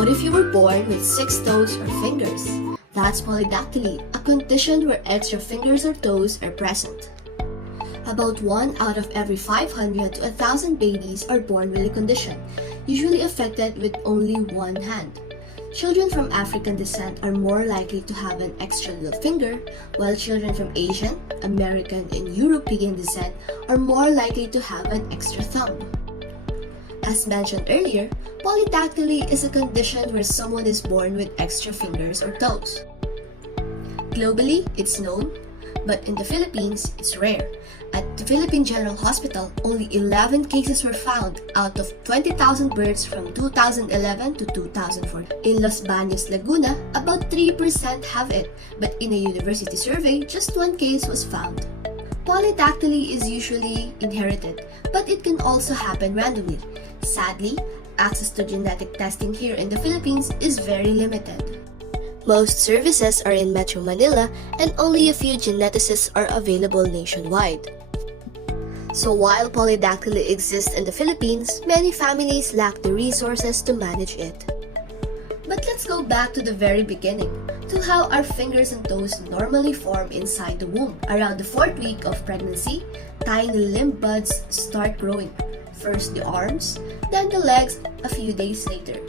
What if you were born with 6 toes or fingers? That's polydactyly, a condition where extra fingers or toes are present. About 1 out of every 500 to 1,000 babies are born with the condition, usually affected with only one hand. Children from African descent are more likely to have an extra little finger, while children from Asian, American, and European descent are more likely to have an extra thumb. As mentioned earlier, polydactyly is a condition where someone is born with extra fingers or toes. Globally, it's known, but in the Philippines, it's rare. At the Philippine General Hospital, only 11 cases were found out of 20,000 births from 2011 to 2004. In Los Baños, Laguna, about 3% have it, but in a university survey, just 1 case was found. Polydactyly is usually inherited, but it can also happen randomly. Sadly, access to genetic testing here in the Philippines is very limited. Most services are in Metro Manila and only a few geneticists are available nationwide. So while polydactyly exists in the Philippines, many families lack the resources to manage it. But let's go back to the very beginning, to how our fingers and toes normally form inside the womb. Around the 4th week of pregnancy, tiny limb buds start growing. First the arms, then the legs a few days later.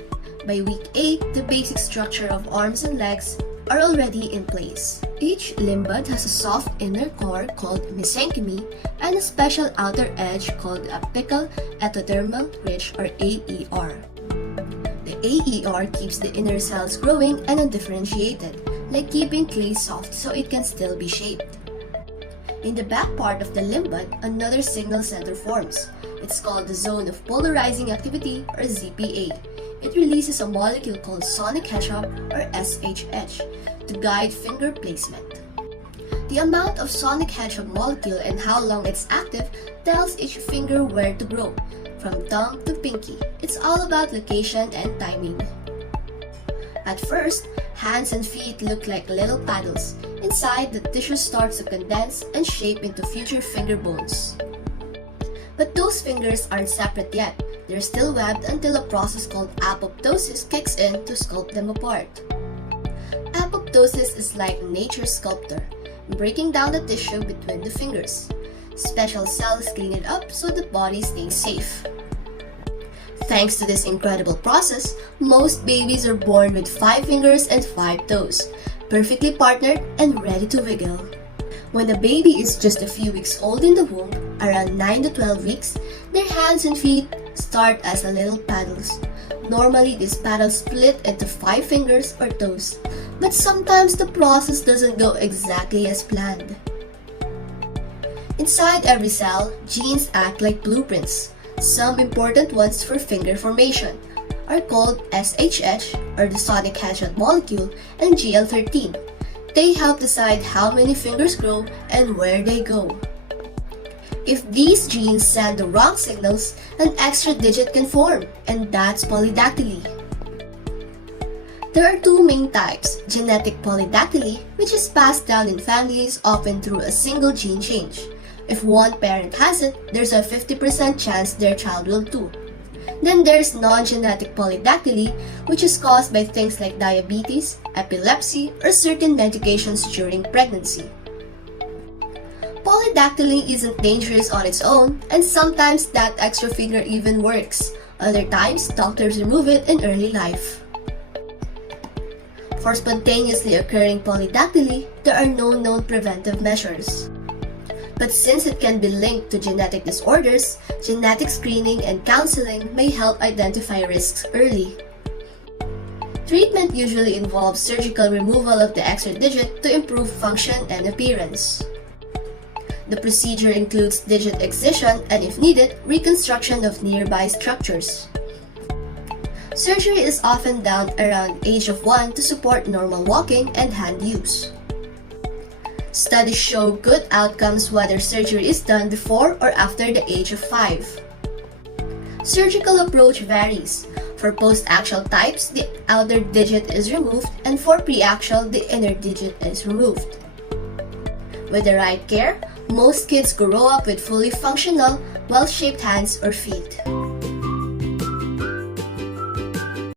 By week 8, the basic structure of arms and legs are already in place. Each limb bud has a soft inner core called mesenchyme and a special outer edge called apical ectodermal ridge or AER. The AER keeps the inner cells growing and undifferentiated, like keeping clay soft so it can still be shaped. In the back part of the limb bud, another signal center forms. It's called the zone of polarizing activity or ZPA. It releases a molecule called sonic hedgehog or SHH to guide finger placement. The amount of sonic hedgehog molecule and how long it's active tells each finger where to grow, from thumb to pinky. It's all about location and timing. At first, hands and feet look like little paddles. Inside, the tissue starts to condense and shape into future finger bones. But those fingers aren't separate yet. They're still webbed until a process called apoptosis kicks in to sculpt them apart. Apoptosis is like nature's sculptor, breaking down the tissue between the fingers. Special cells clean it up so the body stays safe. Thanks to this incredible process, most babies are born with 5 fingers and 5 toes, perfectly partnered and ready to wiggle. When the baby is just a few weeks old in the womb, around 9 to 12 weeks, their hands and feet start as a little paddles. Normally, these paddles split into 5 fingers or toes, but sometimes the process doesn't go exactly as planned. Inside every cell, genes act like blueprints. Some important ones for finger formation are called SHH or the sonic hedgehog molecule and GL13. They help decide how many fingers grow and where they go. If these genes send the wrong signals, an extra digit can form, and that's polydactyly. There are 2 main types: genetic polydactyly, which is passed down in families often through a single gene change. If one parent has it, there's a 50% chance their child will too. Then there's non-genetic polydactyly, which is caused by things like diabetes, epilepsy, or certain medications during pregnancy. Polydactyly isn't dangerous on its own, and sometimes that extra finger even works. Other times, doctors remove it in early life. For spontaneously occurring polydactyly, there are no known preventive measures. But since it can be linked to genetic disorders, genetic screening and counseling may help identify risks early. Treatment usually involves surgical removal of the extra digit to improve function and appearance. The procedure includes digit excision and, if needed, reconstruction of nearby structures. Surgery is often done around age of 1 to support normal walking and hand use. Studies show good outcomes whether surgery is done before or after the age of 5. Surgical approach varies. For post-axial types, the outer digit is removed, and for pre-axial, the inner digit is removed. With the right care, most kids grow up with fully functional, well-shaped hands or feet.